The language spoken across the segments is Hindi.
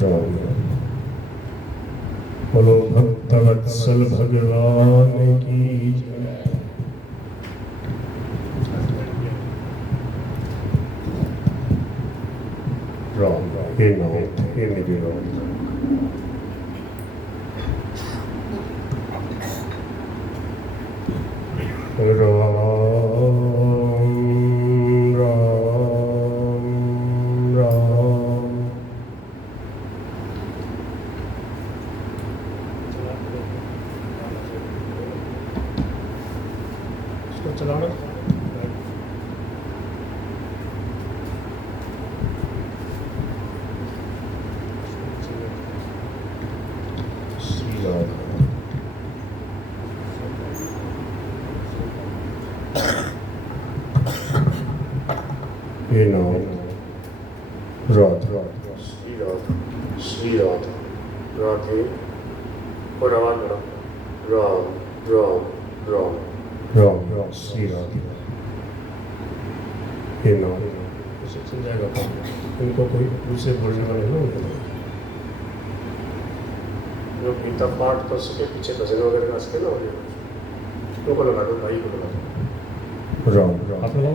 राम। बोलो भक्तवत्सल भगवान की जय। राम हे नाथ हे मेरे राम। चलाना ये नाम राधा श्री राधा श्री राधा राधे राम राम राम राम राम राम श्री राधे। ये नाम चल जाएगा। उनको कोई दूसरे बोलने वाले ना उनको जो गीता पाठ कर सके, पीछे भजन वगैरह गा सके ना, उनको लगा दो, भाई को लगा दो। राम राम आप लगाओ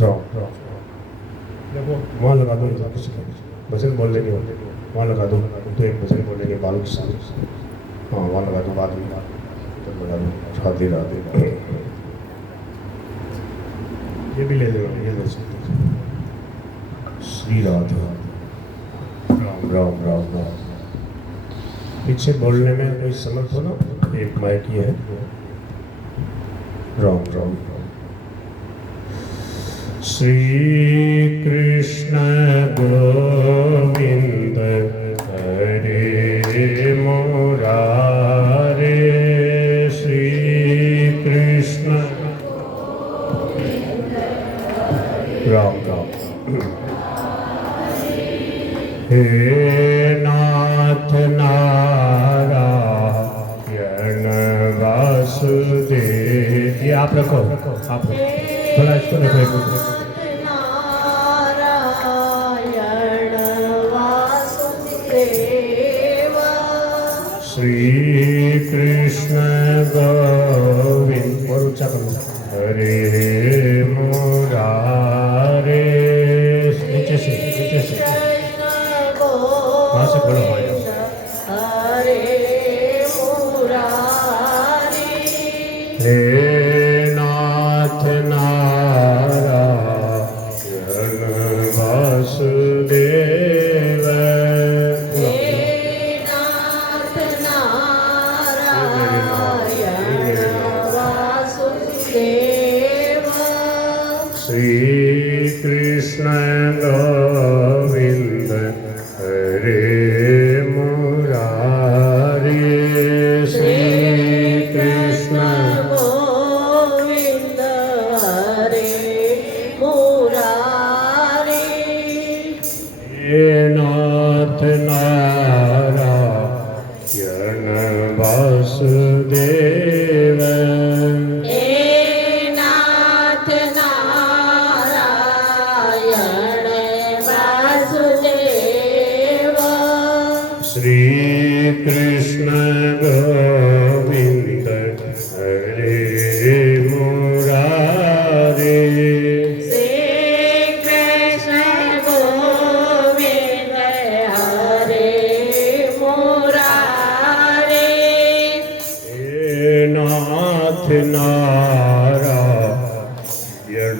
राम राम देखो वहाँ लगा दो। किसी का भजन बोल लेंगे वहाँ लगा दो, तो एक भजन बोल लेंगे बालू के साथ। हाँ वहाँ लगा दो, बाद में लगा दो। राधे राधे ये भी ले लेना, ये ले सकते श्री राधा राम राम राम राम। पीछे बोलने में कोई समर्थ हो ना, एक माइक ये है। राम राम राम। श्री कृष्ण गोविंद हरे मुरारे। श्री कृष्ण राम राम। हे नाथ नारायण वासुदेव। ये आप रखो, आप रखो थोड़ा इसको देखो। श्री कृष्ण गोविंद और ऊंचा करो। हरे मुरारे। नीचे से वहाँ से बोलो भाई। हरे मुरारे। हे नाथ नारायण वासुदेव। श्री कृष्ण गोविंद हरे मुरारे। श्री कृष्ण गोविंद हरे मुरारे। हे नाथ नारायण वासुदेव। श्री कृष्ण गोविंद हरे मुरारे। श्री कृष्ण गोविंद हरे मुरारे। हे नाथ नारायण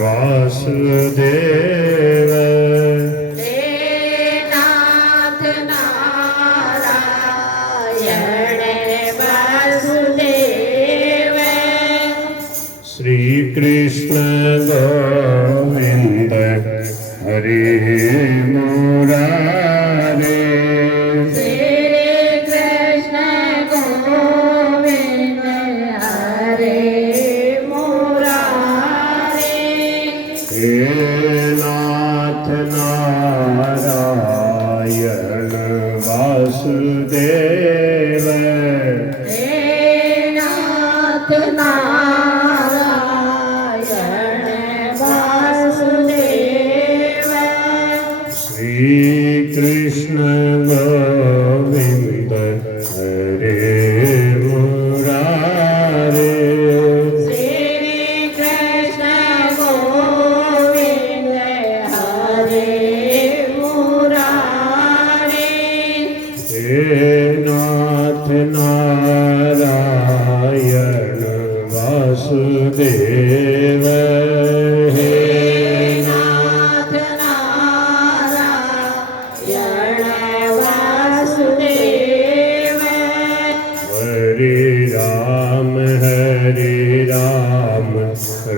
वासुदेव। श्री कृष्ण गोविंद हरे मुरारे। श्री कृष्ण गोविंद हरे मुरारे। हे नाथ नारायण वासुदेव। हे नाथ श्री कृष्ण नाथ नारायण वासुदेव हे नाथ नारायण वासुदेव हरे राम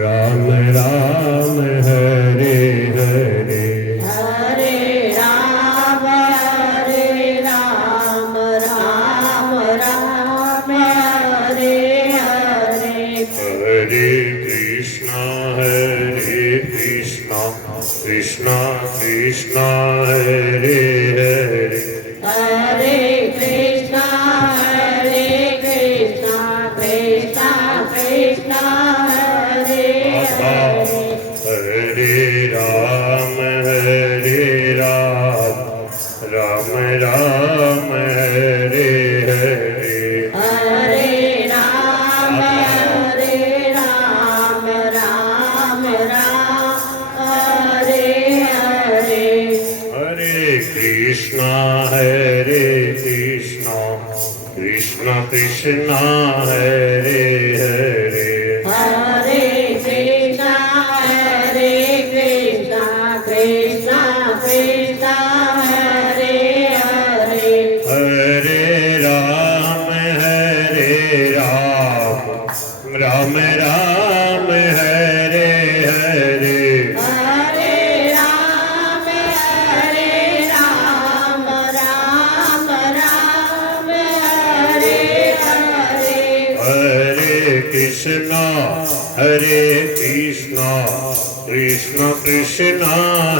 राम राम हरे हरे हरे राम राम राम हरे हरे हरे कृष्णा कृष्णा कृष्णा हरे हरे हरे कृष्णा कृष्णा कृष्णा हरे हरे हरे राम राम राम हरे हरे हरे राम राम राम हरे हरे हरे कृष्णा कृष्णा कृष्णा हरे हरे हरे कृष्णा कृष्णा कृष्णा हरे हरे हरे राम राम राम हरे हरे हरे राम राम राम हरे हरे हरे कृष्णा कृष्णा कृष्णा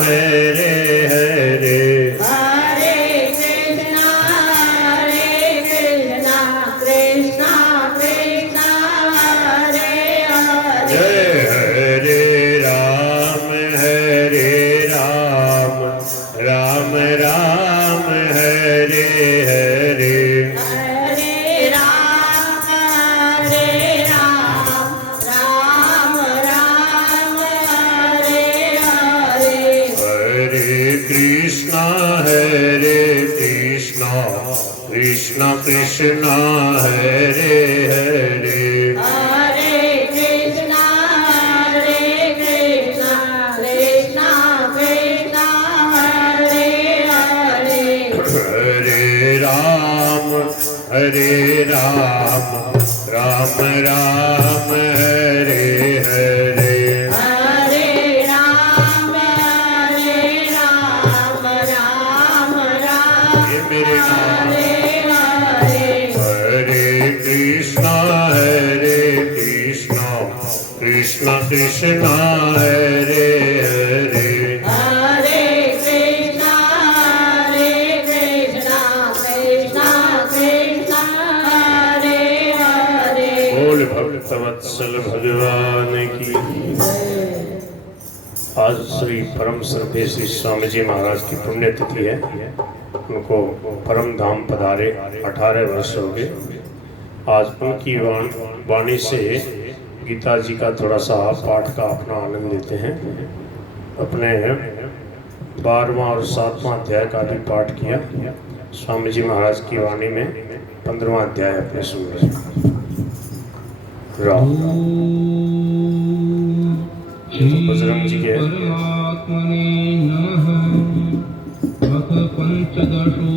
हरे हरे हरे कृष्णा कृष्णा कृष्णा हरे हरे जय हरे राम राम राम हरे हरे हरे राम राम राम हरे हरे हरे कृष्णा कृष्णा कृष्णा हरे हरे हरे कृष्णा कृष्णा कृष्णा हरे हरे हरे राम राम राम हरे हरे हरे राम राम ये मेरे नाम हरे हरे हरे कृष्णा कृष्णा कृष्णा हरे हरे हरे कृष्णा कृष्णा कृष्णा हरे हरे बोल भक्तवत्सल भगवान की। आज श्री परम श्रद्धेय श्री स्वामी जी महाराज की पुण्यतिथि है। उनको परम धाम पधारे 18 वर्ष हो गए। आज उनकी वाणी से गीता जी का थोड़ा सा पाठ का अपना आनंद लेते हैं। अपने 12वां और 7वां अध्याय का भी पाठ किया। स्वामी जी महाराज की वाणी में 15वां अध्याय अपने सुन रहे। राम बजरंग जी के परमात्मने नमः। अथ पंचदशो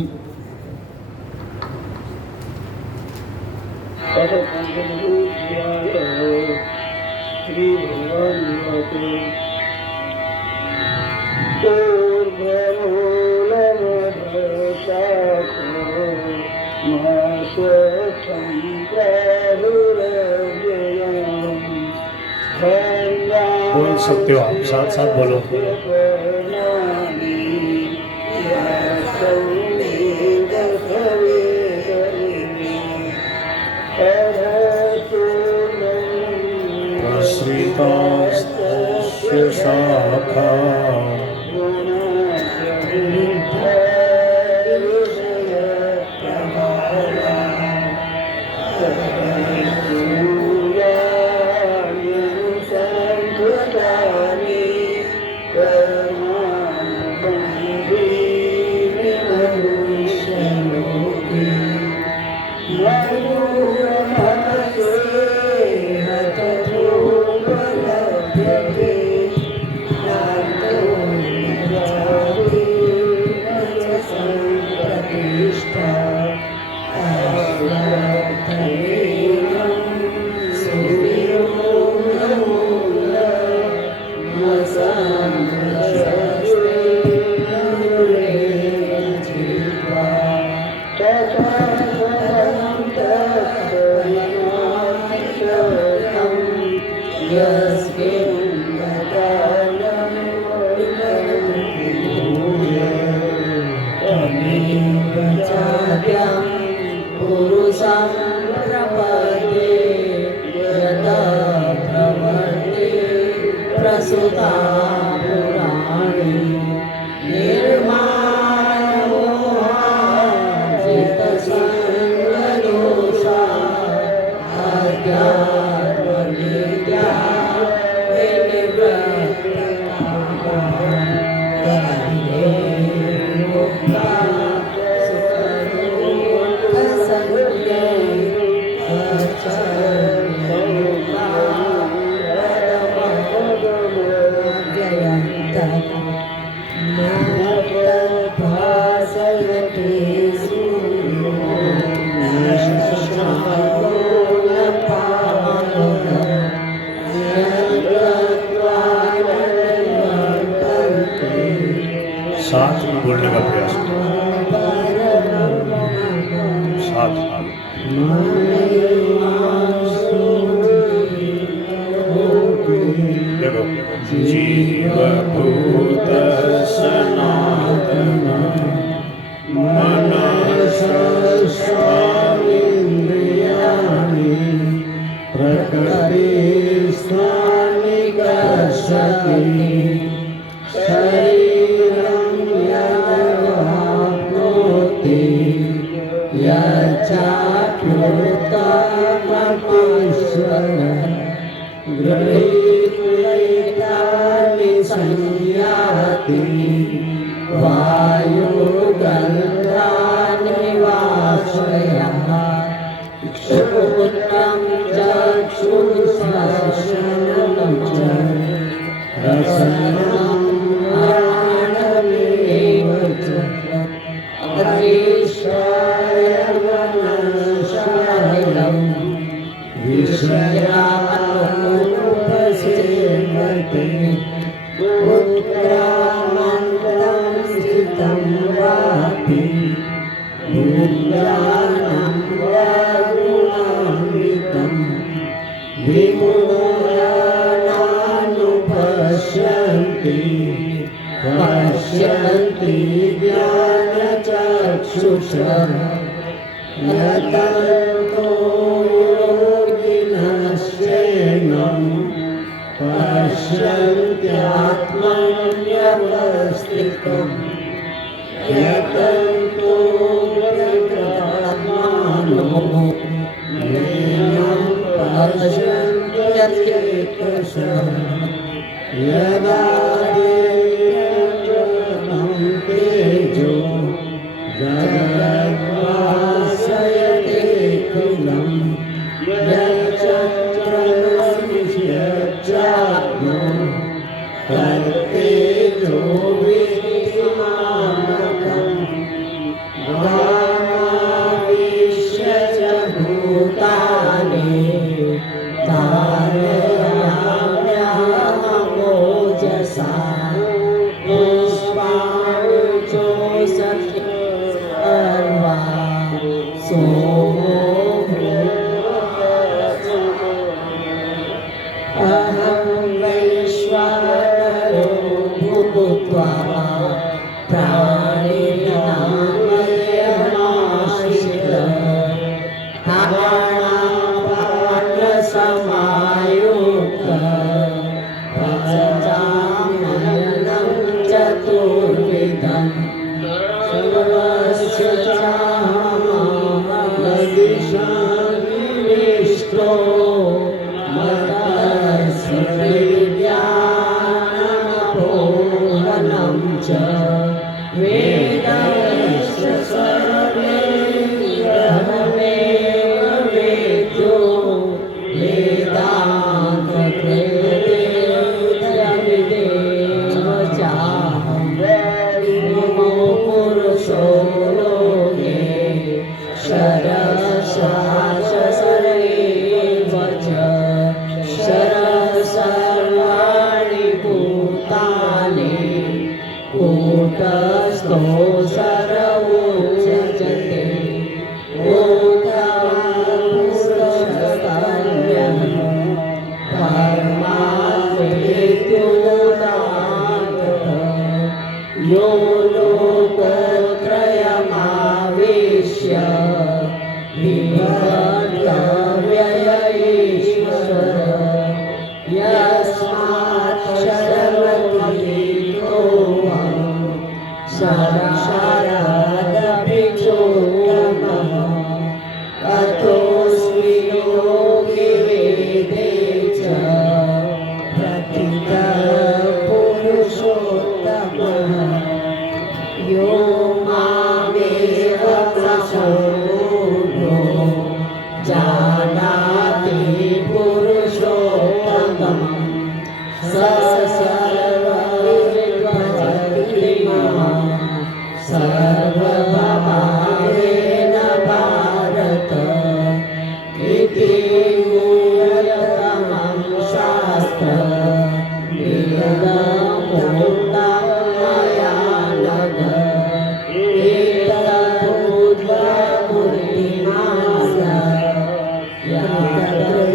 श्री बोल सकते हो आप, साथ साथ बोलो। श्रीकास्तस्य शाखा साथ में बोलने का प्रयास साथ देखो जीवभूत सनातन मनसस्वामिन्द्रियाणि प्रकृतिस्थानिकर्षति शरीरं यदवाप्नोति यच्चाप्युत्तमपीश्वरः गृहीत्वैतानि संयाति वायुगन्धानि वाश्रयः श्रोत्रं चक्षुस्पर्शनं च रसनं घ्राणमेव च अदृश्यमनश्शरीरं विषयानुपसेवते उत्क्रामन्तं स्थितं वापि भूयानं वा गुणान्वितं विमूढानानुपश्यन्ति पश्यन्ति ज्ञानचक्षुषः यतन्तो योगिनश्चैनं पश्यन्त्यात्मन्यवस्थितम् यतन्तो प्रकृतात्मानो नैनं पश्यन्त्यचेतसः यदा देवं तेजो जगद्भासयतेऽखिलं यच्चक्रमस्यच्चात्मो तत्तेजो विद्धि मामकम् गामाविश्य च भूतानि धारयाम्यहमोजसा पुष्पाणुचोषधि सर्वा सोमो अहं वैश्वानरो भूत्वा प्राणिनामयमाश्रितः प्राणापानसमायुक्तः पञ्चामयनं चतुर्विधं सर्वस्य चाहमदिशानिविष्टो मत्तस्मृतिज्ञानमपोहनं च वेदस्य सर्वे ब्रह्मे शरश्वास सर्वेव च सर्वाणि भूतानि कूटस्थो सर्वोच्यते ऊर्ध्वपुरुषस्तन्यः परमात्मेत्युदाहृतः यो लोकत्रयमावेश्य बिभर्त्यव्यय ईश्वर यस्मात् सर्वतीर्थोऽहं साक्षादपि चोत्तमः अतोऽस्मि लोके वेदे च प्रथितः पुरुषोत्तमः यो मामेव प्रसन्नो जानाति पुरुषोत्तमं स सर्वविद्भजति मां सर्वभावेन भारत इति मूलतमं शास्त्रम् इदमुक्तं मया नघ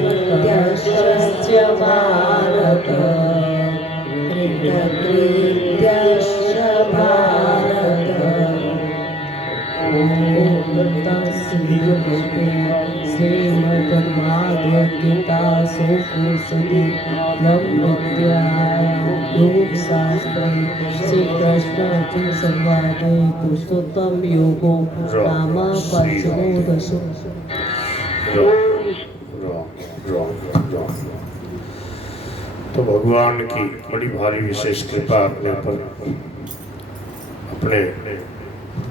कृतकृत्यश्च भारत कृतकृत्यश्च भारत श्रीमद्भागवद्गीतासूपनिषदि ब्रह्मविद्यायां योगशास्त्रे श्रीकृष्णार्जुनसंवादे पुरुषोत्तम योगो नाम पंचमोदशः। तो भगवान की बड़ी भारी विशेष कृपा अपने पर, अपने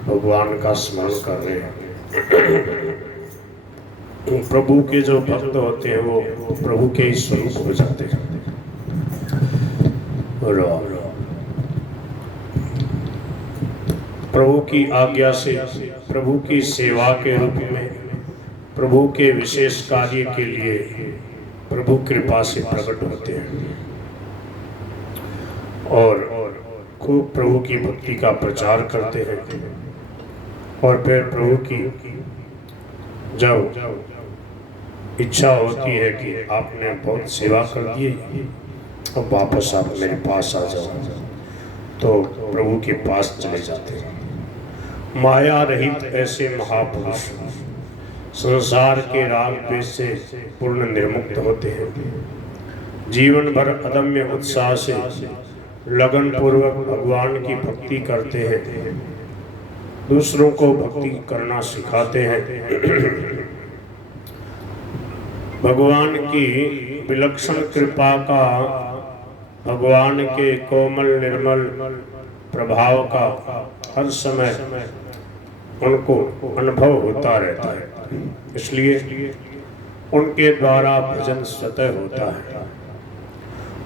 भगवान का स्मरण कर रहे हैं। प्रभु के जो भक्त होते हैं वो प्रभु के ही स्वरूप हो जाते हैं। प्रभु की आज्ञा से प्रभु की सेवा के रूप में प्रभु के विशेष कार्य के लिए प्रभु कृपा से प्रकट होते हैं और खूब प्रभु की भक्ति का प्रचार करते हैं। और फिर प्रभु की जब इच्छा होती है कि आपने बहुत सेवा कर दी, अब वापस आप मेरे पास आ जाओ, तो प्रभु के पास चले जाते हैं। माया रहित ऐसे महापुरुष संसार के राग द्वेष से पूर्ण निर्मुक्त होते हैं। जीवन भर अदम्य उत्साह से लगन पूर्वक भगवान की भक्ति करते हैं, दूसरों को भक्ति करना सिखाते हैं। भगवान की विलक्षण कृपा का, भगवान के कोमल निर्मल प्रभाव का हर समय उनको अनुभव होता रहता है, इसलिए उनके द्वारा भजन स्वतः होता है।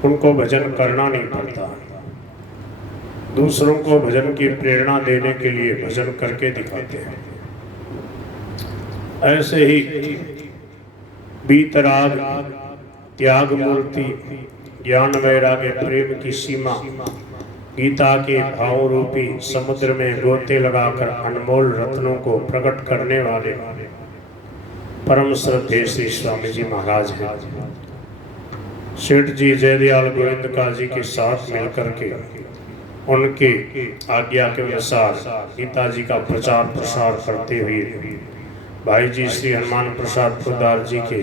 उनको भजन करना नहीं पड़ता, दूसरों को भजन की प्रेरणा देने के लिए भजन करके दिखाते हैं। ऐसे ही बीतराग त्याग मूर्ति ज्ञान वैराग्य प्रेम की सीमा गीता के भाव रूपी समुद्र में गोते लगाकर अनमोल रत्नों को प्रकट करने वाले परम श्रद्धेय श्री स्वामी जी महाराज हैं। सेठ जी जयदयाल गोविंदका जी के साथ मिलकर के उनके आज्ञा के अनुसार गीता जी का प्रचार प्रसार करते हुए भाई जी श्री हनुमान प्रसाद पोद्दार जी के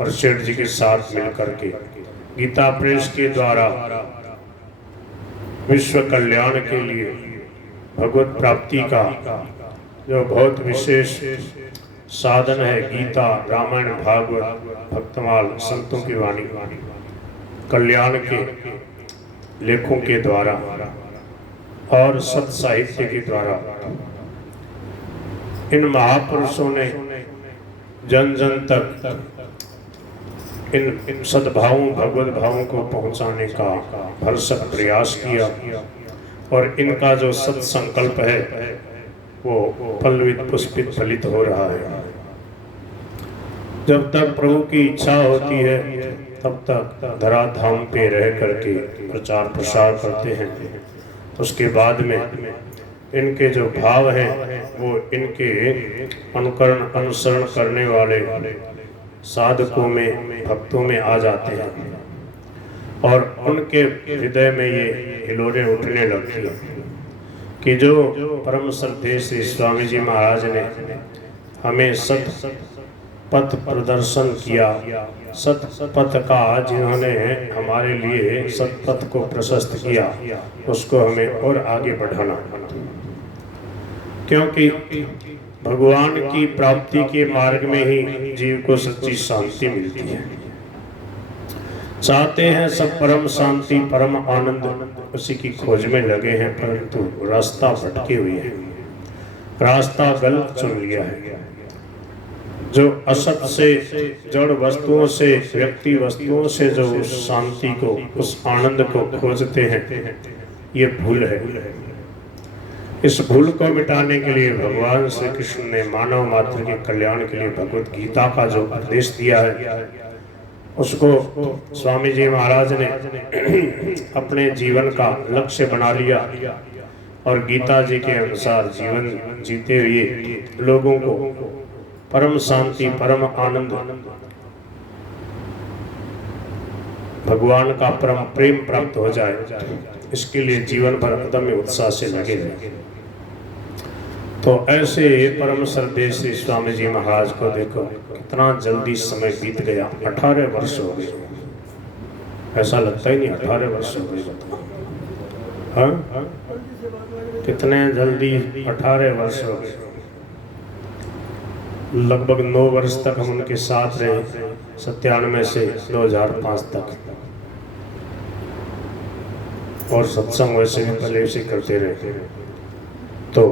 और सेठ जी के साथ मिलकर के गीता प्रेस के द्वारा विश्व कल्याण के लिए भगवत प्राप्ति का जो बहुत विशेष साधन है, गीता रामायण भागवत भक्तमाल संतों की वाणी कल्याण के लेखों के द्वारा और सत साहित्य के द्वारा इन महापुरुषों ने जन जन तक इन सद्भावों भगवत भावों को पहुंचाने का भरसक प्रयास किया। और इनका जो सत संकल्प है वो फलवित पुष्पित फलित हो रहा है। जब तक प्रभु की इच्छा होती है तब तक धराधाम पे रह करके प्रचार प्रसार करते हैं। उसके बाद में इनके जो भाव हैं वो इनके अनुकरण अनुसरण करने वाले साधकों में भक्तों में आ जाते हैं और उनके हृदय में ये हिलोरें उठने लगती हैं कि जो परम श्रद्धेय श्री स्वामी जी महाराज ने हमें सत पथ प्रदर्शन किया, सत पथ का जिन्होंने हमारे लिए सतपथ को प्रशस्त किया, उसको हमें और आगे बढ़ाना। क्योंकि भगवान की प्राप्ति के मार्ग में ही जीव को सच्ची शांति मिलती है। चाहते हैं सब परम शांति परम आनंद, उसी की खोज में लगे हैं, परंतु रास्ता भटके हुए हैं, रास्ता गलत चुन लिया है। जो असत से, जड़ वस्तुओं से, व्यक्ति वस्तुओं से जो उस शांति को, उस आनंद को खोजते हैं, ये भूल है। इस भूल को मिटाने के लिए भगवान श्री कृष्ण ने मानव मात्र के कल्याण के लिए भगवत गीता का जो उपदेश दिया है, उसको स्वामी जी महाराज ने अपने जीवन का लक्ष्य बना लिया और गीता जी के अनुसार जीवन जीते हुए लोगों को परम शांति परम आनंद, भगवान का परम प्रेम प्राप्त हो जाए, इसके लिए जीवन भर अदम्य उत्साह से लगे रहे। तो ऐसे परम श्रद्धेय श्री स्वामी जी महाराज को देखो कितना जल्दी समय बीत गया। 18 वर्ष हो गए, ऐसा लगता ही नहीं 18 वर्ष हो गए। हाँ, कितने जल्दी 18 वर्ष हो गए। लगभग 9 वर्ष तक हम उनके साथ रहे, 97 से 2005 तक, और सत्संग वैसे भी पहले से करते रहे। तो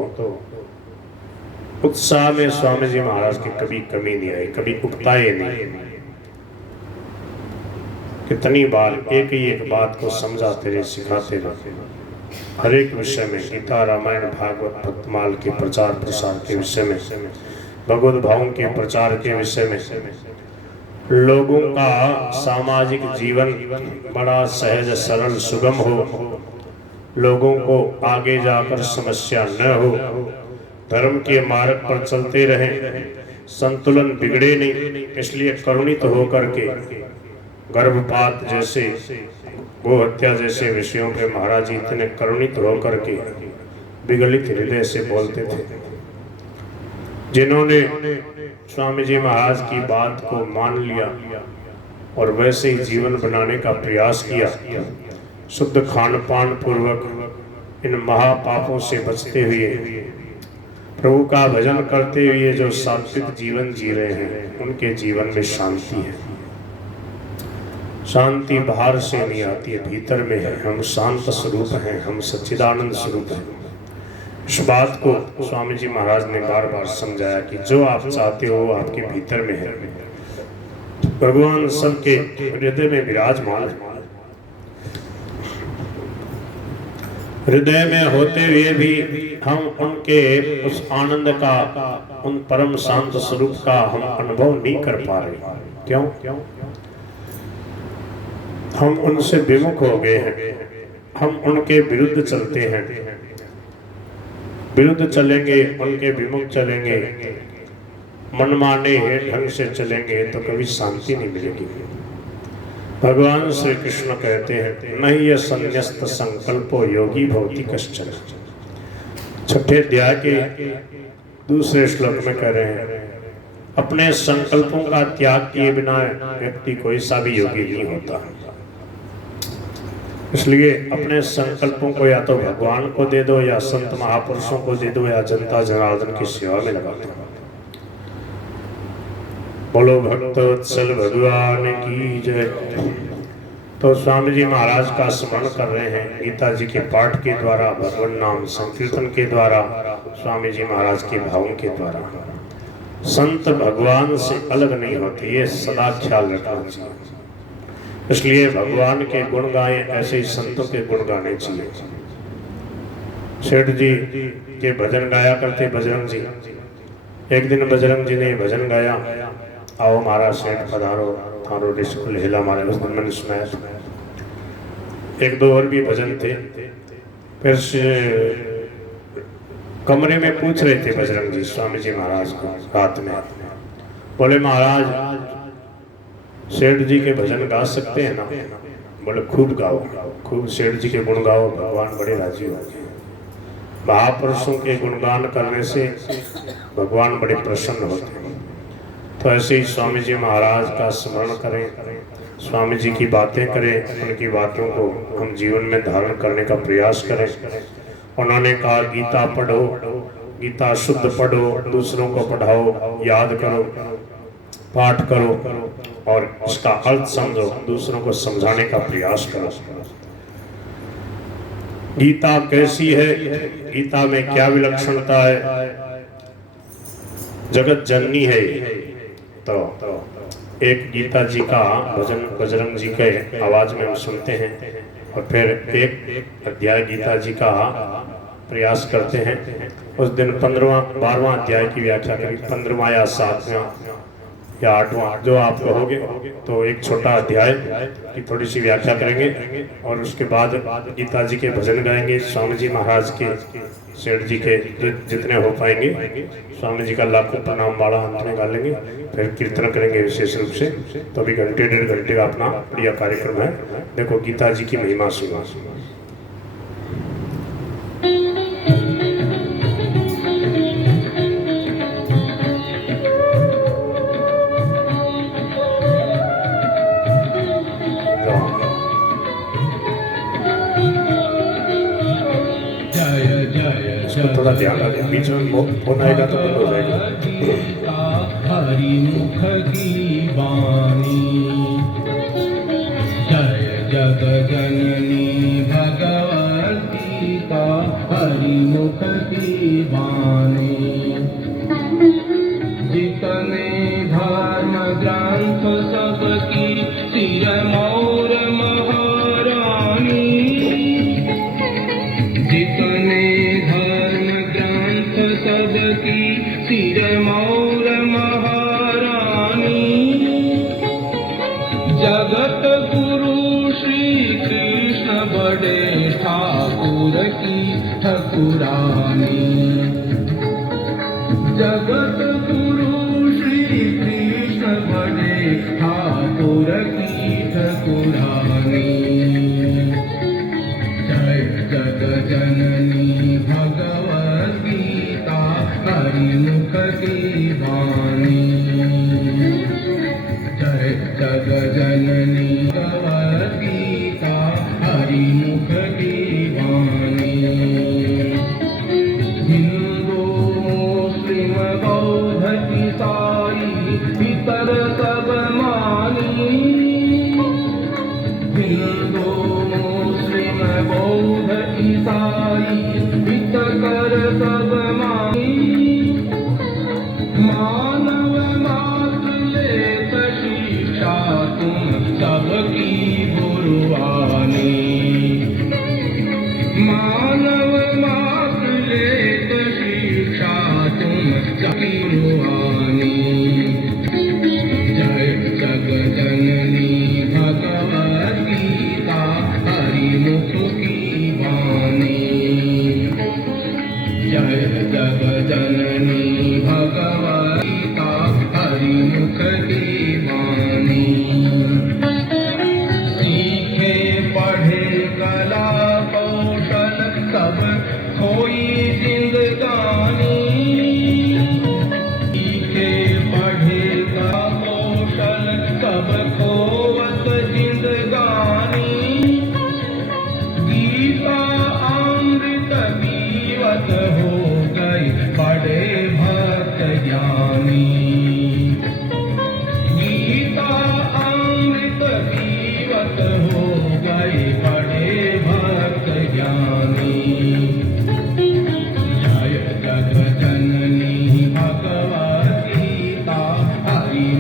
उत्साह में स्वामी जी महाराज की कभी कमी नहीं आई, कभी उकताए नहीं। कितनी बार एक ही एक बात को समझाते रहे, सिखाते रहे, हर एक विषय में, गीता रामायण भागवत भक्तमाल के प्रचार प्रसार के विषय में, भगवत भावों के प्रचार के विषय में, लोगों का सामाजिक जीवन बड़ा सहज सरल सुगम हो, लोगों को आगे जाकर समस्या न हो, धर्म के मार्ग पर चलते रहें, संतुलन बिगड़े नहीं। इसलिए करुणित होकर के गर्भपात जैसे, गो हत्या जैसे विषयों पे महाराज जी इतने करुणित होकर के विगलित हृदय से बोलते थे। जिन्होंने स्वामी जी महाराज की बात को मान लिया और वैसे ही जीवन बनाने का प्रयास किया, शुद्ध खान पान पूर्वक इन महापापों से बचते हुए प्रभु का भजन करते हुए जो सात्विक जीवन जी रहे हैं, उनके जीवन में शांति है। शांति बाहर से नहीं आती है, भीतर में है। हम शांत स्वरूप हैं, हम सच्चिदानंद स्वरूप हैं। इस बात को स्वामी जी महाराज ने बार बार समझाया कि जो आप चाहते हो वो आपके भीतर में है। भगवान सबके हृदय में विराजमान है। हृदय में होते हुए भी हम उनके उस आनंद का, उन परम शांत स्वरूप का हम अनुभव नहीं कर पा रहे। क्यों? हम उनसे विमुख हो गए हैं, हम उनके विरुद्ध चलते हैं। विरुद्ध चलेंगे, उनके विमुख चलेंगे, मनमाने ढंग से चलेंगे तो कभी शांति नहीं मिलेगी। भगवान श्री कृष्ण कहते हैं, नहीं ये संन्यस्त संकल्पो योगी भवति कश्चन। 6ठे अध्याय के दूसरे श्लोक में कह रहे हैं, अपने संकल्पों का त्याग किए बिना व्यक्ति कोई सा भी योगी नहीं होता। इसलिए अपने संकल्पों को या तो भगवान को दे दो, या संत महापुरुषों को दे दो, या जनता जनार्दन की सेवा में लगा दो। बोलो भक्तवत्सल भगवान की जय। तो स्वामी जी महाराज का स्मरण कर रहे हैं, गीता जी के पाठ के द्वारा, भगवान नाम संकीर्तन के द्वारा, स्वामी जी महाराज के भावों के द्वारा। संत भगवान से अलग नहीं होते, ये सदा ख्याल रखना चाहिए। इसलिए भगवान के गुण गाएं, ऐसे ही संतों के गुण गाने चाहिए। सेठ जी के भजन गाया करते बजरंग जी। एक दिन बजरंग जी ने भजन गाया, आओ महाराज सेठ पधारो थारो डिस्कुल हिला मारे, उस दिन मैंने सुनाया। एक दो और भी भजन थे। फिर कमरे में पूछ रहे थे बजरंग जी स्वामी जी महाराज को रात में, बोले महाराज सेठ जी के भजन गा सकते हैं ना? बोले खूब गाओ, खूब सेठ जी के गुण गाओ, भगवान बड़े राजी होंगे। महापुरुषों के गुणगान करने से भगवान बड़े प्रसन्न होते हैं। तो ऐसे ही स्वामी जी महाराज का स्मरण करें, स्वामी जी की बातें करें, उनकी बातों को हम जीवन में धारण करने का प्रयास करें। उन्होंने कहा गीता पढ़ो, गीता शुद्ध पढ़ो, दूसरों को पढ़ाओ, याद करो, पाठ करो और इसका अर्थ समझो, दूसरों को समझाने का प्रयास करो। गीता कैसी है, गीता में क्या विलक्षणता है, जगत जननी है। तो एक गीता जी का भजन बजरंग जी के आवाज में हम सुनते हैं और फिर एक अध्याय गीता जी का प्रयास करते हैं। उस दिन 12वां अध्याय की व्याख्या करें, 15वां या 7वां या 8वां जो आप कहोगे, तो एक छोटा अध्याय की थोड़ी सी व्याख्या करेंगे और उसके बाद गीता जी के भजन गाएंगे। स्वामी जी महाराज के, सेठ जी के जितने हो पाएंगे, स्वामी जी का लाखों प्रणाम वाला अंत में गा लेंगे, फिर कीर्तन करेंगे विशेष रूप से। तो अभी घंटे डेढ़ घंटे का अपना बढ़िया कार्यक्रम है। देखो गीता जी की महिमा सुना। थोड़ा ध्यान रखें, बीच में फोन आएगा तो बंद हो जाएगा। हरिमुख की वाणी, जय जग जननी भगवत गीता हरिमुख की वाणी। जितने धर्म ग्रंथ सबकी सिरमौर महारानी, जितने सबकी सिरमौर महारानी। जगत गुरु श्री कृष्ण बड़े ठाकुर की ठाकुरानी। जगत गुरु श्री कृष्ण बड़े ठाकुर की ठाकुरानी। जय जग जननी भगवत गीता हरिमुख की वाणी। जय जग जननी भगवत गीता हरिमुख की वाणी। हिंदू मुस्लिम बौद्ध ईसाई इतर सब मानी। हिंदू मुस्लिम बौद्ध ईसाई इतर सब मानी। मानव मात्र लेत शिक्षा तुम सबकी गुरुवानी। मानव मात्र लेत शिक्षा तुम सबकी गुरुवानी। जय जग जननी भगवत गीता हरिमुख की वाणी। जय जग जननी भगवत गीता हरिमुख की वाणी। सीखे पढ़े कला कौशल सब खोई जिंदगानी। सीखे पढ़े कला कौशल सब खोवत जिंदगानी। गीता अमृत पीवत हो गई बड़े भक्त ज्ञानी। गीता अमृत पीवत हो गई बड़े भक्त ज्ञानी। जय जग जननी भगवत गीता हरिमुख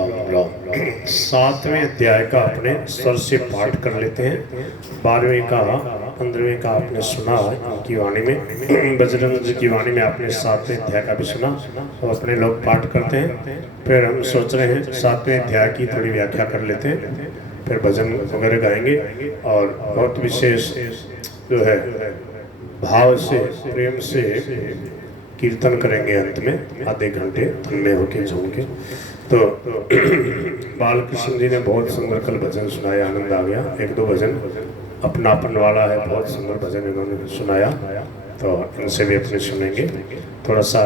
राम राम। 7वें अध्याय का अपने स्वर से पाठ कर लेते हैं। 12वें का 15वें का आपने सुना इनकी वाणी में, बजरंग जी की वाणी में आपने 7वें अध्याय का भी सुना, तो अपने लोग पाठ करते हैं। फिर हम सोच रहे हैं 7वें अध्याय की थोड़ी व्याख्या कर लेते हैं, फिर भजन वगैरह गाएंगे और बहुत विशेष जो है भाव से प्रेम से कीर्तन करेंगे अंत में आधे घंटे तन्मय होके झूम के। तो बालकृष्ण जी ने बहुत सुंदर कल भजन सुनाया, आनंद आ गया। 1-2 भजन अपनापन वाला है, बहुत सुंदर भजन इन्होंने सुनाया, तो इनसे भी अपने सुनेंगे। थोड़ा सा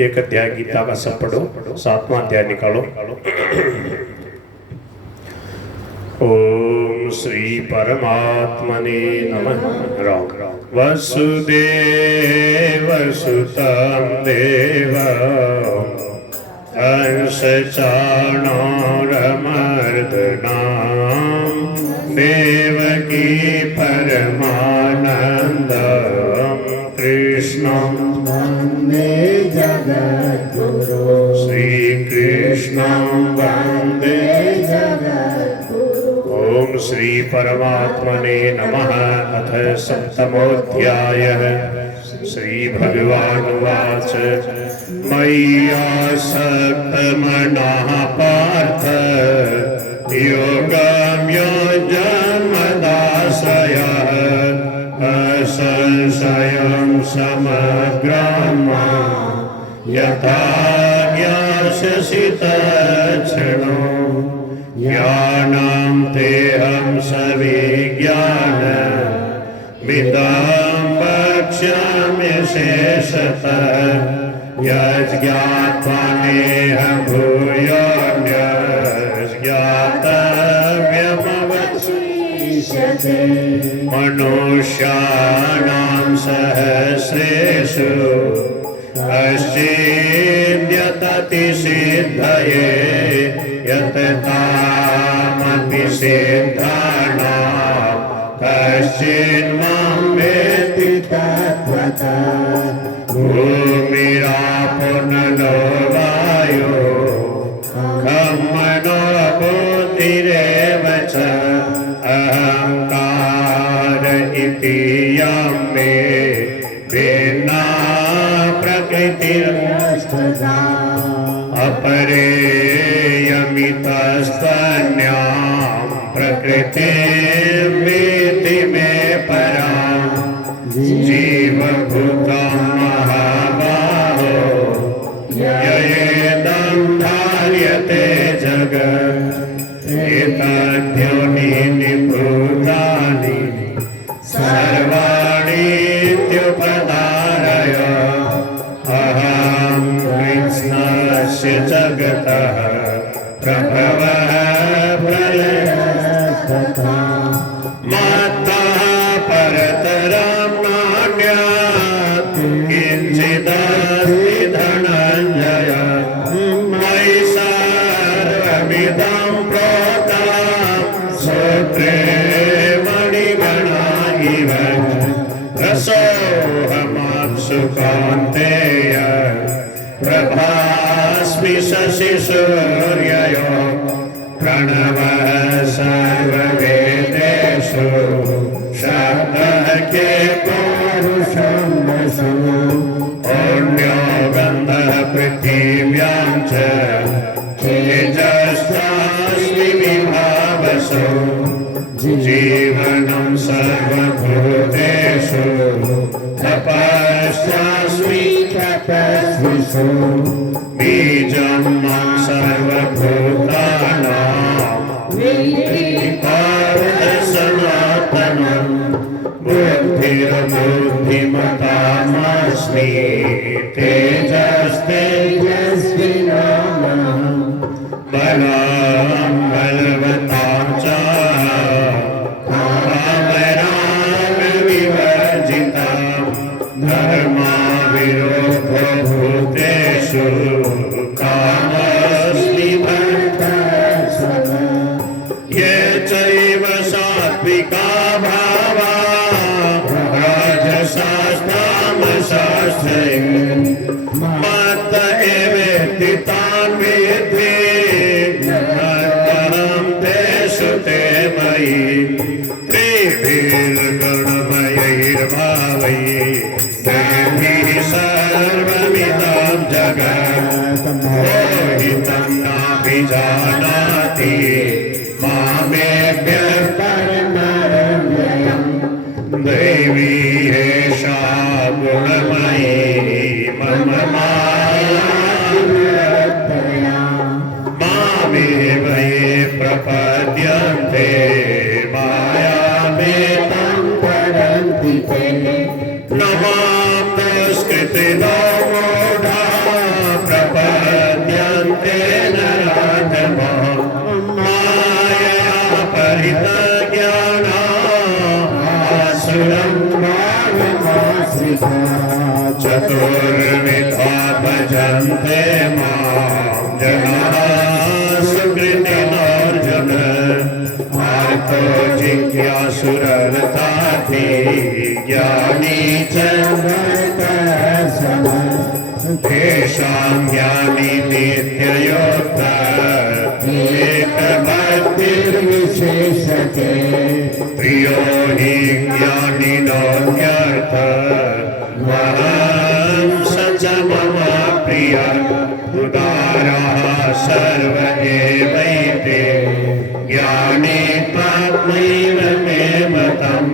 एक अध्याय गीता का सब पढ़ो, 7वां अध्याय निकालो। ओम श्री परमात्मने नमः। राम राम। वसुदेव सुतं देवं कंसचाणूरमर्दनं देवकी परमानन्दं कृष्णं वन्दे जगद्गुरुं। श्रीकृष्णं वन्दे ओम श्री परमात्मने नमः। अथ सप्तमोऽध्यायः। श्री भगवानुवाच मय्यासक्तमनः पार्थ योगं युञ्जन्मदाश्रयः असंशयं समग्रं यथा ज्ञास्यसि तच्छृणु। ज्ञानं तेऽहं सविज्ञानमिदं वक्ष्यामि शेषतः यज्ज्ञात्वा नेह भूयोऽन्यज्ञातव्यमवशिष्यते। मनुष्याणां सहस्रेषु कश्चिद्यतति सिद्धये यततामपि सिद्धानां कश्चिन्मां वेत्ति तत्त्वतः। भूमिरापो नलो वायो खं मनो बुद्धिरेव च अहंकार इति यं मे भिन्ना प्रकृतिरस्तथा। अपरेयमितस्त्वन्यां प्रकृतिं वेत्ति मे परां। जीवभूतं महाबाहो ययेदं धार्यते जगत् एतद्योनीनि भूतानि सर्वाणीत्युपधारय। अहं कृष्णस्य जगतः प्रभवः प्रलयस्तथा। मत्तः परतरं नान्यत् किञ्चिदस्ति धनञ्जय। मयि सर्वमिदं प्रोक्तं सूत्रे मणिगणा इव। रसोऽहमप्सु कौन्तेय प्रभास्मि शशिसूर्ययो। प्रणवः सर्ववेदेषु शब्दः के पौरुषं वसु। पुण्यो गन्धः पृथिव्यां च तेजस्तास्मि विभावसो। जीवनं सर्वभूतेषु तपश्चास्मि तपस्विषु। बीजं मां सर्वभूतानां सनातनं। बुद्धिर्बुद्धिमतामस्मि तेजस्तेजस्विनामहं। बलं बलवतां च कामरागविवर्जितं। धर्माविरुद्धो भूतेषु कामस्मि भर्तर्षभ। ये चैव सात्विका भावा राजसास्तामसाश्चैव मत्त एवेति तान् विद्धि मद्यं ते सुते मयि त्रिभिर्गुणमयैर्भावैः देवी सर्वमिदं जगत् मोहितं नाभिजानाति मामेभ्यः परमव्ययम् देवी एषा गुणमयी मम माया मामेव ये प्रपद्यन्ते मायामेतं तरन्ति ते न मां दुष्कृतिनो मूढा प्रपद्यन्ते नराधमाः मायया परितज्ञाना आसुरं माममाश्रिता चतुर्विधा भजन्ते मां जनाः सुकृतिनोऽर्जुन आर्तो जिज्ञासुरर्थार्थी ज्ञानी च भरतर्षभ तेषां ज्ञानी नित्ययुक्ता एकभक्तिर्विशेषते प्रियो हि ज्ञानिनोऽन्यर्थः स च मम प्रियः उदारः सर्व एवैते ज्ञानी त्वात्मैव मे मतम्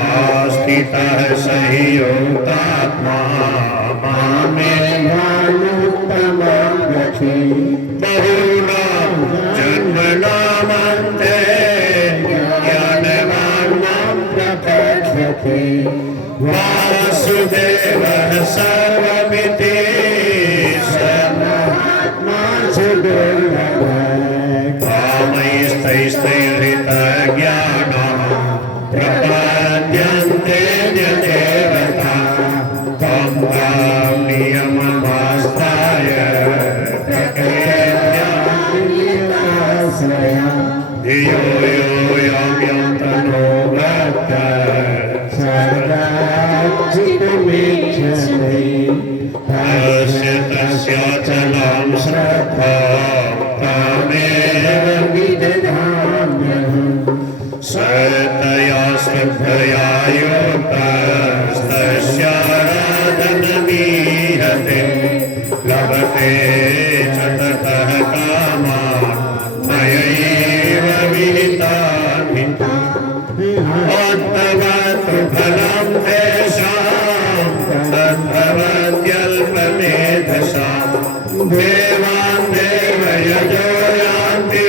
आस्थितः स हि योक्तात्मा मामेवानुत्तमं गति बहूनां जन्मनामन्ते ज्ञानवान् मां प्रपद्यते वासुदेवः सर्वमिति स महात्मा सुदुर्लभः कामैस्तैस्तैर्हृतज्ञानाः प्रपद्यन्ते देवता तं तां नियममास्ताय धियो यो यं तनो भक्तः सर्वाच्युतमेच्छते तस्याचलां श्रद्धां तामेव विदधाम्यहम् सतया श्रद्धया युक्तस्तस्याराधनमीहते लभते च ततः कामान् मयैव विहितानि तद्भवतु फलं तेषां तद्भवत्यल्पमेधसां देवान् देवयजो यान्ति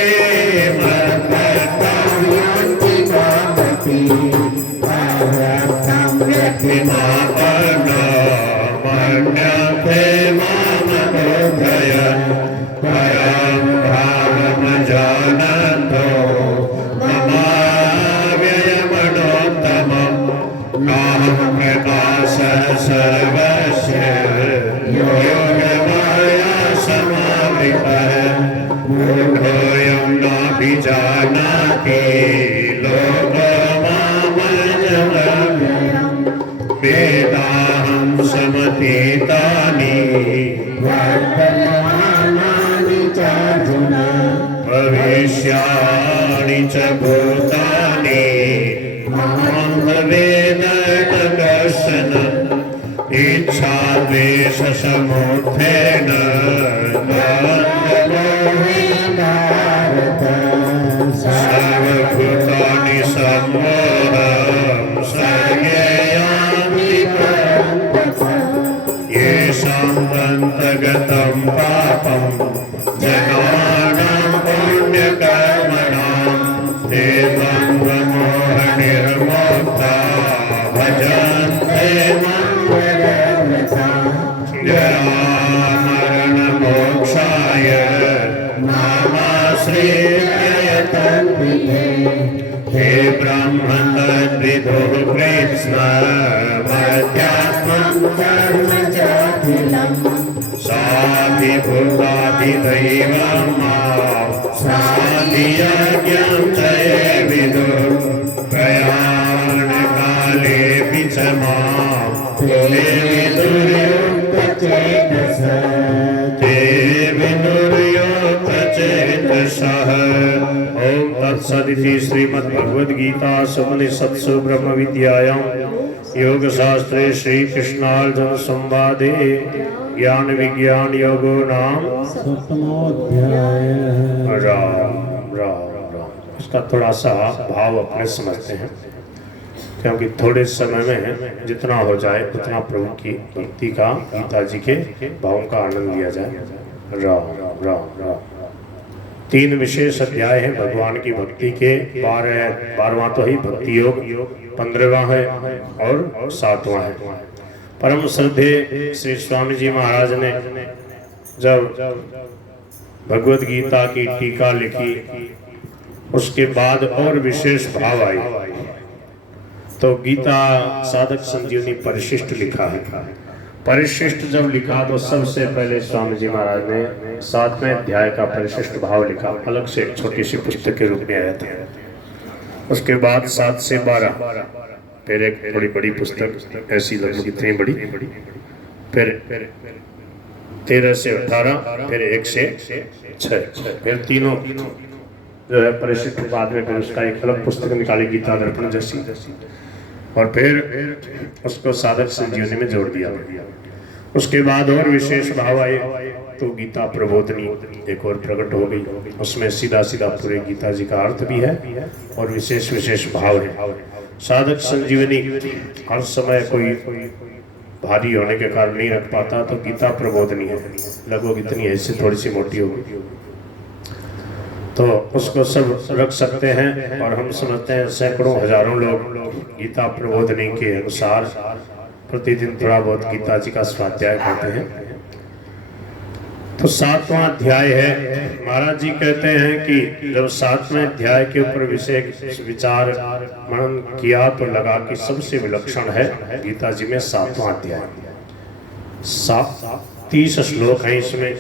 मद्भक्तां यान्ति मामपि अव्यक्तं व्यक्तिमापन्नमन्यते मामबोधय परं भावमजानन्तो ममाव्ययमनोत्तमम् नाहं प्रकाशः सर्वस्य योगमाया समावृतः मूढोऽयं नाभिजानाति लोको मामजमव्ययम् वेदाहं समतीतानि वर्तमानानि चार्जुन भविष्याणि च भूतानि मां वेद न कश्चन इच्छाद्वेषसमुत्थेन भारत सर्वभूतानि सम्मोहं सर्गेयामि परन्तप येषां बन्तगतं पापं जनानां पुण्यकर्मणां ते द्वन्द्वमोहनिर्मुक्ता भजन्ते मां परमता जरामरणमोक्षाय मामाश्रित्य यतन्ते हे ब्रह्मन् तद्विदुः कृत्स्नमध्यात्मं कर्म चाखिलम् साधिभूताधिदैवं मां साधियज्ञं च ये विदुः प्रयाणकालेऽपि च मां ते विदुर्युक्तचेतसः ते विदुर्युक्तचेतसः सह। ओम तत्सदिति श्रीमद्भगवद गीता उपनिषत्सु ब्रह्म विद्यायां योग शास्त्रे श्री कृष्णार्जुन संवादे ज्ञान विज्ञान योगो नाम सप्तमोऽध्याय। राम राम राम। इसका थोड़ा सा भाव अपने समझते हैं, क्योंकि थोड़े समय में जितना हो जाए उतना प्रभु की भक्ति का, गीता जी के भावों का आनंद लिया जाए। राम राम राम। 3 विशेष अध्याय हैं भगवान की भक्ति के। 12वां तो ही भक्ति योग, 15वां है और 7वां है। परम श्रद्धेय श्री स्वामी जी महाराज ने जब भगवद गीता की टीका लिखी, उसके बाद और विशेष भाव आई तो गीता साधक संजीवनी परिशिष्ट लिखा है। परिशिष्ट जब लिखा तो सबसे पहले स्वामी जी महाराज ने 7वें अध्याय का परिशिष्ट भाव लिखा, अलग से एक छोटी सी पुस्तक के रूप में आया था। उसके बाद 7 से 12 फिर एक बड़ी बड़ी पुस्तक, ऐसी लगभग इतनी बड़ी, फिर 13 से 18, फिर 1 से 6, फिर तीनों जो है परिशिष्ट बाद में फिर उसका एक अलग पुस्तक निकाली गीता दर्पण जैसी, और फिर उसको साधक संजीवनी में जोड़ दिया। उसके बाद और विशेष भाव आए तो गीता प्रबोधनी एक और प्रकट हो गई। उसमें सीधा सीधा पूरे गीता जी का अर्थ भी है और विशेष विशेष भाव है। साधक संजीवनी हर समय कोई भारी होने के कारण नहीं रख पाता, तो गीता प्रबोधनी है, लगभग इतनी ऐसी थोड़ी सी मोटी होगी, तो उसको सब रख सकते हैं। और हम समझते हैं सैकड़ों हजारों लोग गीता प्रबोधनी के अनुसार प्रतिदिन थोड़ा बहुत गीता जी का स्वाध्याय करते हैं। तो 7वां अध्याय है। महाराज जी कहते हैं कि जब 7वें अध्याय के ऊपर विशेष विचार मनन किया तो लगा कि सबसे विलक्षण है गीता जी में 7वां अध्याय। 30 श्लोक हैं इसमें।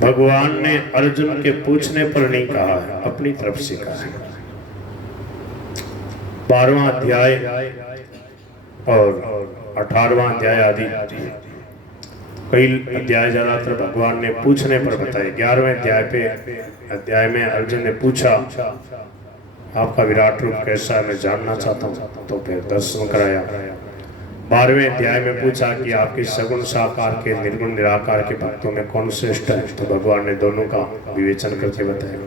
भगवान ने अर्जुन के पूछने पर नहीं कहा है, अपनी तरफ से कहा है। 12वां अध्याय और 18वां अध्याय आदि कई अध्याय ज्यादातर भगवान ने पूछने पर बताए। 11वें अध्याय में अर्जुन ने पूछा आपका विराट रूप कैसा है, मैं जानना चाहता हूँ, तो फिर दर्शन कराया। 12वें अध्याय में पूछा कि आपके सगुण साकार के निर्गुण निराकार के भक्तों में कौन श्रेष्ठ है, तो भगवान ने दोनों का विवेचन करके बताया।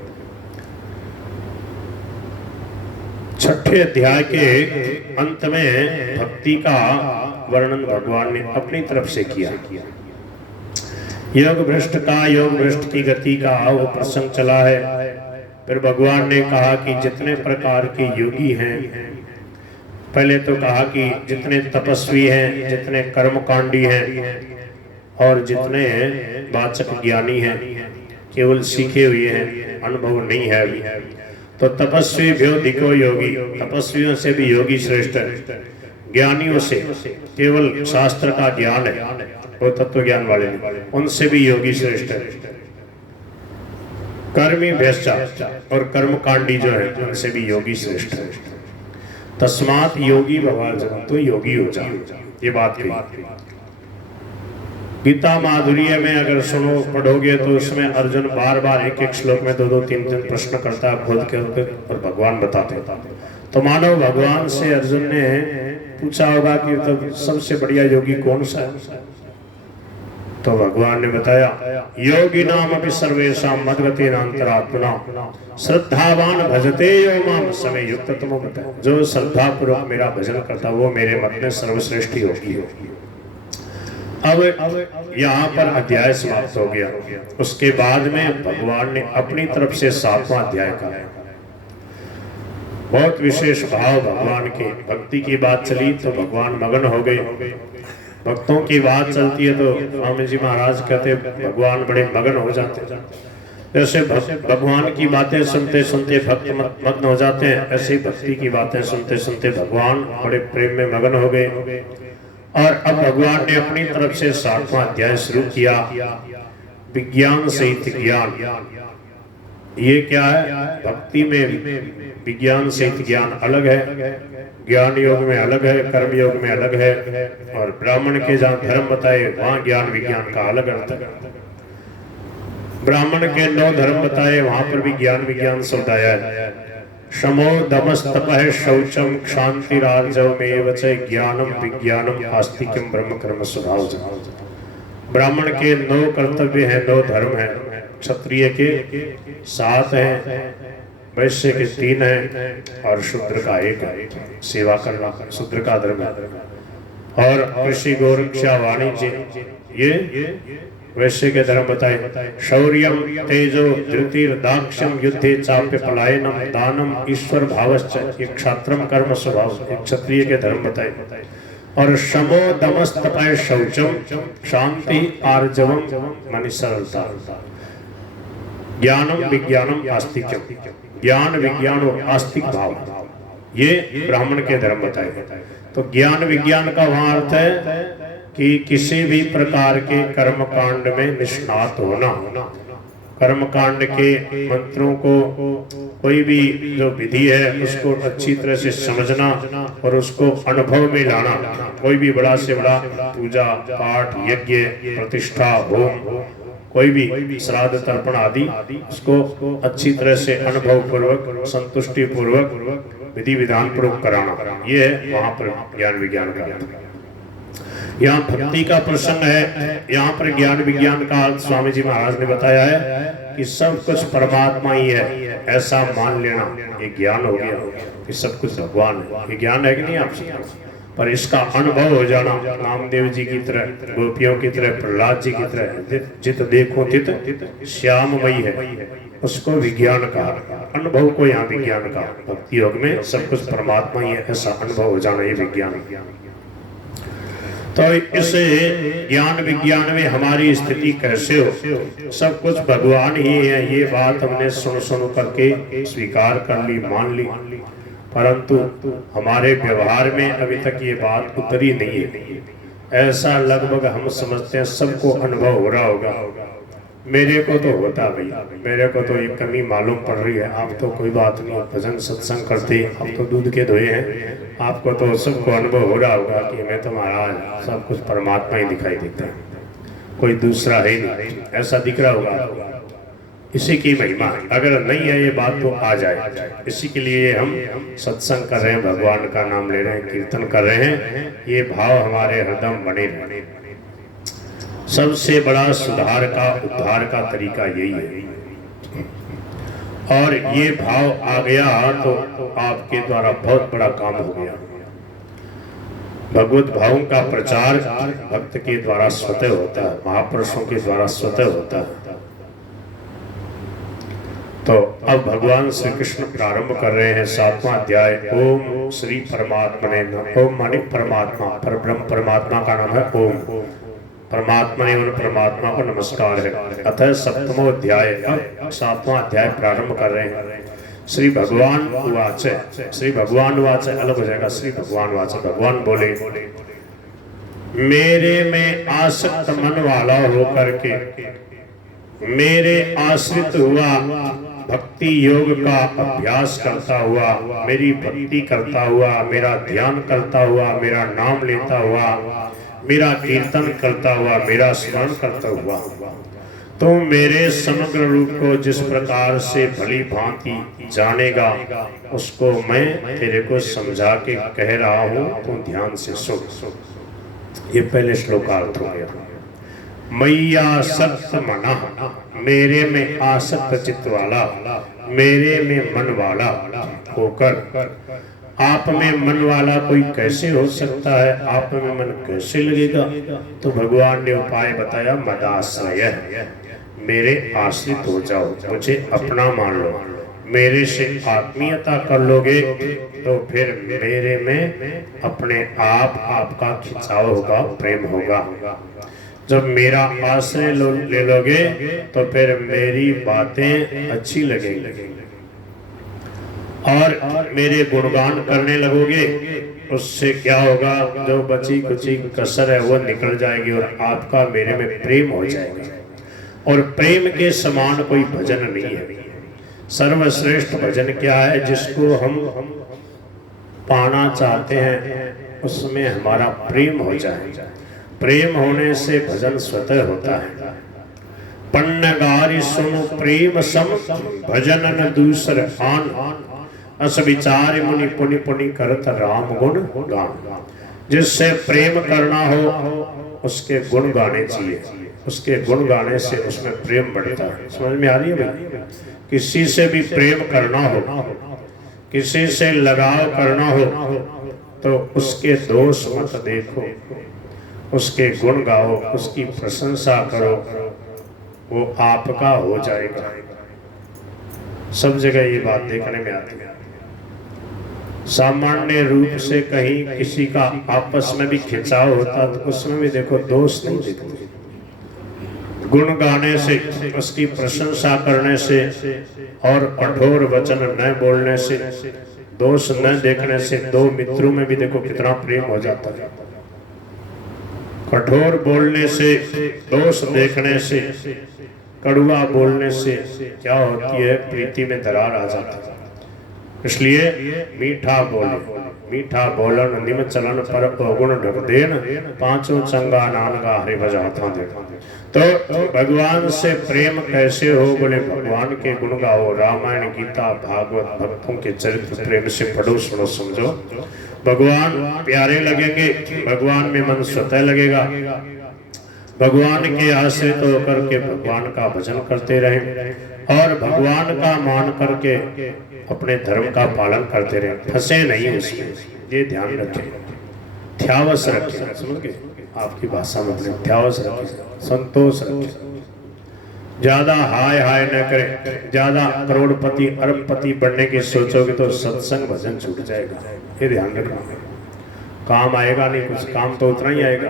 6ठे अध्याय के अंत में भक्ति का वर्णन भगवान ने अपनी तरफ से किया। योग भ्रष्ट का, योग भ्रष्ट की गति का वो प्रसंग चला है। फिर भगवान ने कहा कि जितने प्रकार के योगी हैं, पहले तो कहा कि जितने तपस्वी हैं, जितने कर्मकांडी हैं और जितने वाचक ज्ञानी हैं, केवल सीखे हुए हैं, अनुभव नहीं है अभी, तो तपस्वी भ्योधिको योगी, तपस्वियों से भी योगी श्रेष्ठ है। ज्ञानियों से केवल शास्त्र का ज्ञान है, वो तत्व ज्ञान वाले नहीं, उनसे भी योगी श्रेष्ठ है। कर्मी भ्रष्टा और कर्मकांडी जो है उनसे भी योगी श्रेष्ठ है। तस्मात योगी भवान, तो योगी हो जाओ, ये बात कही। गीता माधुर्य में अगर सुनो पढ़ोगे तो उसमें अर्जुन बार बार एक एक श्लोक में 2-2, 3-3 प्रश्न करता है खुद के और भगवान बताते। तो मानो भगवान से अर्जुन ने पूछा होगा कि तो सबसे बढ़िया योगी कौन सा है, तो भगवान ने बताया योगी नाम अभी सर्वेशम मद्गते नान्तरात्मना श्रद्धावान भजते यो माम समय युक्त। तुम बताया जो श्रद्धा पूर्वक मेरा भजन करता वो मेरे मत में सर्वश्रेष्ठ योगी हो। अब यहाँ पर अध्याय समाप्त हो गया। उसके बाद में भगवान ने अपनी तरफ से 7वां अध्याय कहा। बहुत विशेष भाव भगवान के, भक्ति की बात चली तो भगवान मगन हो गए। भक्तों की बात चलती है तो स्वामी जी महाराज कहते भगवान बड़े मगन हो जाते। जैसे भगवान की बातें सुनते सुनते भक्त मग्न हो जाते हैं, ऐसे भक्ति की बातें सुनते सुनते भगवान बड़े प्रेम में मगन हो गए। और अब भगवान ने अपनी तरफ से 7वां अध्याय शुरू किया, विज्ञान सहित ज्ञान। ये क्या है? भक्ति में विज्ञान सहित ज्ञान अलग है, ज्ञान योग में अलग है, कर्म योग में अलग है, और ब्राह्मण के जहाँ धर्म बताए वहाँ ज्ञान विज्ञान का अलग अर्थ है। ब्राह्मण के 9 धर्म बताए, वहां पर भी ज्ञान विज्ञान शब्द आया है। शमो दमस तपः शौचम क्षांतिरार्जवमेव च ज्ञानम विज्ञानम आस्तिक्यम ब्रह्म कर्म स्वभाव। ब्राह्मण के 9 कर्तव्य हैं, 9 धर्म हैं। क्षत्रिय के 7 हैं, वैश्य के 3 हैं और शूद्र का 1 है। सेवा करना शूद्र का धर्म है। और कृषि गौरक्षा वाणिज्य ये वैश्य के धर्म बताए। शौर्यम तेजो धृतिर दाक्ष्यम युद्धे चाप्य पलायनम दानम ईश्वर भावश्च ये क्षात्रम कर्म स्वभाव, क्षत्रिय के धर्म बताए। और शमो दमस तपः शौचम शांति आर्जवम मानी सरलता, ज्ञानम विज्ञानम आस्तिक्यम ज्ञान विज्ञान और आस्तिक भाव, ये ब्राह्मण के धर्म बताए। तो ज्ञान विज्ञान का वहां अर्थ है कि किसी भी प्रकार के कर्म कांड में निष्णात होना, कर्म कांड के मंत्रों को, कोई भी जो विधि है उसको अच्छी तरह से समझना और उसको अनुभव में लाना। कोई भी बड़ा से बड़ा पूजा पाठ यज्ञ प्रतिष्ठा होम, कोई भी श्राद्ध तर्पण आदि, उसको अच्छी तरह से अनुभव पूर्वक संतुष्टि पूर्वक विधि विधान पूर्वक कराना, ये है वहां पर ज्ञान विज्ञान का। यहाँ भक्ति का प्रसंग है। यहाँ पर ज्ञान विज्ञान का अर्थ स्वामी जी महाराज ने बताया है कि सब कुछ परमात्मा ही है, ऐसा मान लेना, ये ज्ञान हो गया कि सब कुछ भगवान है। ये ज्ञान है कि नहीं आपसे? पर इसका अनुभव हो जाना, नामदेव जी की तरह, गोपियों की तरह, प्रहलाद जी की तरह, जित देखो तित श्याममयी है, उसको विज्ञान कहा। अनुभव को यहाँ विज्ञान कहा। भक्ति योग में सब कुछ परमात्मा ही है, ऐसा अनुभव हो जाना, ये विज्ञान। तो इस ज्ञान विज्ञान में हमारी स्थिति कैसे हो? सब कुछ भगवान ही है, ये बात हमने सुन करके स्वीकार कर ली, मान ली, परंतु हमारे व्यवहार में अभी तक ये बात उतरी नहीं है। ऐसा लगभग हम समझते हैं सबको अनुभव हो रहा होगा। मेरे को तो होता भैया, मेरे को तो ये कमी मालूम पड़ रही है। आप तो कोई बात नहीं, भजन सत्संग करते, आप तो दूध के धोए हैं, आपको तो सबको अनुभव हो रहा होगा कि मैं तो महाराज सब कुछ परमात्मा ही दिखाई देता है, कोई दूसरा है नहीं, ऐसा दिख रहा होगा। इसी की महिमा है। अगर नहीं है ये बात तो आ जाए। इसी के लिए हम सत्संग कर रहे हैं, भगवान का नाम ले रहे हैं, कीर्तन कर रहे हैं, ये भाव हमारे हृदय बने रहे। सबसे बड़ा सुधार का उद्धार का तरीका यही है। और ये भाव आ गया तो आपके द्वारा बहुत बड़ा काम हो गया। भगवत भावों का प्रचार भक्त के द्वारा स्वतः होता है, महापुरुषों के द्वारा स्वतः होता है। तो अब भगवान श्री कृष्ण प्रारंभ कर रहे हैं 7वां अध्याय। ओम श्री परमात्मने नमः। ओम माने परमात्मा, परब्रह्म परमात्मा का नाम है ओम। परमात्मा ने उन परमात्मा को नमस्कार है। अतः 7वां अध्याय, 7वां अध्याय प्रारंभ कर रहे हैं। श्री भगवान उवाच, श्री भगवान उवाच अलग हो जाएगा, श्री भगवान उवाच। भगवान बोले, मेरे में आसक्त मन वाला होकर के, मेरे आश्रित हुआ, भक्ति योग का अभ्यास करता हुआ, मेरी भक्ति करता हुआ, मेरा ध्यान करता हुआ, मेरा नाम लेता हुआ, मेरा कीर्तन करता हुआ, मेरा स्मरण करता हुआ, तो मेरे समग्र रूप को जिस प्रकार से भली भांति जानेगा, उसको मैं तेरे को समझा के कह रहा हूं, तो ध्यान से सुन। ये पहले श्लोकार्थ हो गया। मैया सक्त मना, मेरे में आसक्त चित्त वाला, मेरे में मन वाला होकर, आप में मन वाला कोई कैसे हो सकता है? आप में मन कैसे लगेगा? तो भगवान ने उपाय बताया, मदाश्रय, मेरे आश्रित हो जाओ, मुझे अपना मान लो, मेरे से आत्मीयता कर लोगे तो फिर मेरे में अपने आप आपका खिंचाव होगा, प्रेम होगा। जब मेरा आश्रय ले लोगे तो फिर मेरी बातें अच्छी लगेंगी और मेरे गुणगान करने लगोगे। उससे क्या होगा? जो बची कुची कसर है वो निकल जाएगी और आपका मेरे में प्रेम हो जाएगा। और प्रेम के समान कोई भजन नहीं है। सर्वश्रेष्ठ भजन क्या है? जिसको हम पाना चाहते हैं उसमें हमारा प्रेम हो जाए। प्रेम होने से भजन स्वतः होता है। पन्नगारि सुनु प्रेम सम भजन न दूसर आन अस विचार मुनि पुनि पुनि करत राम गुण गान। जिससे प्रेम करना हो उसके गुण गाने चाहिए, उसके गुण गाने से उसमें प्रेम बढ़ता है। समझ में आ रही है भाई? किसी से भी प्रेम करना हो, किसी से लगाव करना हो तो उसके दोष मत देखो, उसके गुण गाओ, उसकी प्रशंसा करो, वो आपका हो जाएगा। सब जगह ये बात देखने में आती है। सामान्य रूप से कहीं किसी का आपस में भी खिंचाव होता तो उसमें भी देखो दोष नहीं दिखते। गुण गाने से, उसकी प्रशंसा करने से और कठोर वचन न बोलने से, दोष न देखने से दो मित्रों में भी देखो कितना प्रेम हो जाता है। कठोर बोलने से, दोष देखने से, कड़वा बोलने से क्या होती है? प्रीति में दरार आ जाती है। इसलिए मीठा बोले, मीठा बोलन निम चलन पर अवगुण ढक देन, पांचों चंगा नानगा हरि भजाता दे। तो भगवान से प्रेम कैसे हो? बोले भगवान के गुण गाओ, रामायण गीता भागवत भक्तों के चरित्र प्रेम से पढ़ो, सुनो, समझो। भगवान प्यारे लगेंगे, भगवान में मन स्वतः लगेगा। भगवान के आश्रित होकर के भगवान का भजन करते रहें और भगवान का मान करके अपने धर्म का पालन करते रहें, फंसे नहीं उसमें। ये ध्यान रखें, ध्यावस रखें, समझ गए? आपकी भाषा में अपने ध्यावस रखें, संतोष रखें। ज्यादा हाय हाय न करें। ज्यादा करोड़पति अरबपति बनने की सोचोगे तो सत्संग भजन छूट जाएगा। ये ध्यान रखना। काम आएगा नहीं कुछ, काम तो उतना ही आएगा।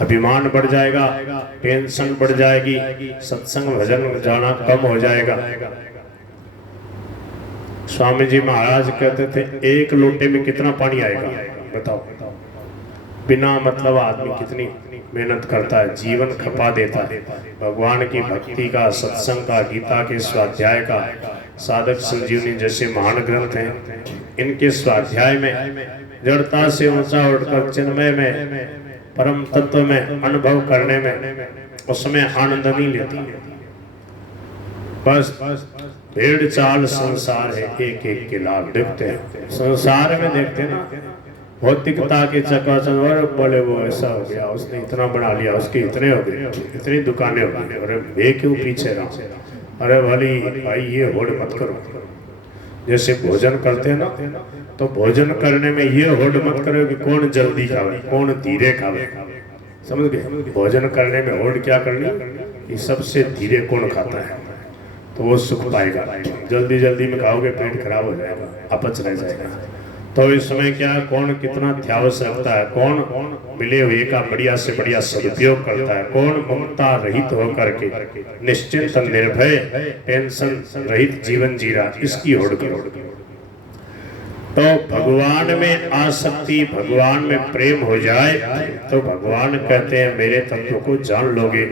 अभिमान बढ़ जाएगा, टेंशन बढ़ जाएगी, सत्संग भजन जाना कम हो जाएगा। स्वामी जी महाराज कहते थे एक लोटे में कितना पानी आएगा बताओ? बिना मतलब आदमी कितनी मेहनत करता है, जीवन खपा देता है। भगवान की भक्ति का, सत्संग का, गीता के स्वाध्याय का, साधक संजीवनी जैसे महान ग्रंथ हैं, इनके स्वाध्याय में जड़ता से ऊंचा उठकर चिन्मय में, परम तत्व में अनुभव करने में, उसमें आनंद नहीं लेती। बस भेड़ चाल संसार है, एक एक के लाभ देखते हैं। संसार में देखते हैं ना, भौतिकता के चकाचौंध, बोले वो ऐसा हो गया, उसने इतना बना लिया, उसके इतने हो गए, इतनी दुकानें हो गई, अरे मैं क्यों पीछे रहा? अरे भली भाई ये होड़ मत करो। जैसे भोजन करते हैं ना, तो भोजन करने में ये होड़ मत करो कि कौन जल्दी खावे, कौन धीरे खावे। समझ गए? भोजन करने में होड़ क्या करनी? ये सबसे धीरे कौन खाता है तो वो सुख पाएगा। जल्दी जल्दी में खाओगे पेट खराब हो जाएगा, अपच रह जाएगा। तो इस समय क्या, कौन कितना ध्यावस रखता है, कौन मिले हुए का बढ़िया से बढ़िया सदुपयोग करता है, कौन ममता रहित होकर के निश्चिंत निर्भय टेंशन रहित जीवन जी रहा, इसकी होड़ करो। तो भगवान में आसक्ति, भगवान में प्रेम हो जाए तो भगवान कहते हैं मेरे तत्व को जान लोगे।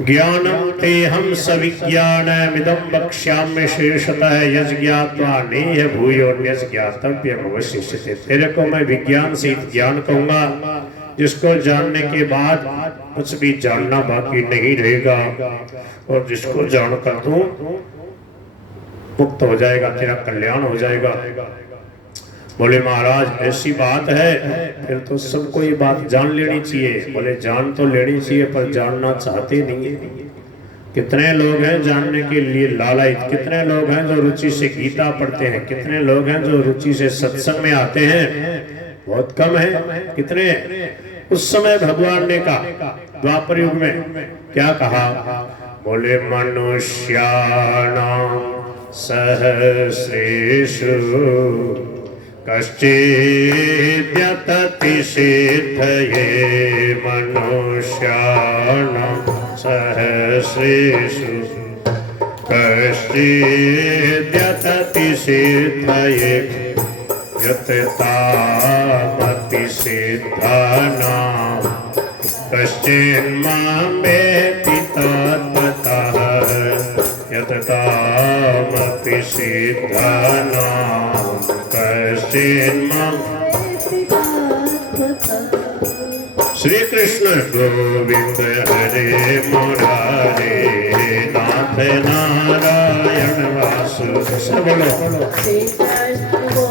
ज्ञानम ते हम सविज्ञानमिदं वक्ष्यामि शेषतः यज्ञात्वा नेह भूयो यज्ञातव्यम अवशिष्यते। तेरे को मैं विज्ञान से ज्ञान कहूंगा जिसको जानने के बाद कुछ भी जानना बाकी नहीं रहेगा, और जिसको जानकर तू मुक्त हो जाएगा, तेरा कल्याण हो जाएगा। बोले महाराज ऐसी बात है, फिर तो सबको ये बात जान लेनी चाहिए। बोले जान तो लेनी चाहिए पर जानना चाहते नहीं है। कितने लोग हैं जानने के लिए लालायित, कितने लोग हैं जो रुचि से गीता पढ़ते हैं, कितने लोग हैं जो रुचि से सत्संग में आते हैं, बहुत कम है। कितने? उस समय भगवान ने कहा, द्वापर युग में क्या कहा? बोले मनुष्याणां सहस्रेषु कश्चिद्यतति सिद्धये मनुष्याणां सहस्रेषु कश्चिद्यतति सिद्धये यततामति सिद्धानां कश्चिन्मामेति तत्त्वतः यततामपि सिद्धानां શ્રી કૃષ્ણ ગોવિંદ હરે મુરારે નાથ નારાયણ વાસુદેવ. બોલો શ્રી કૃષ્ણ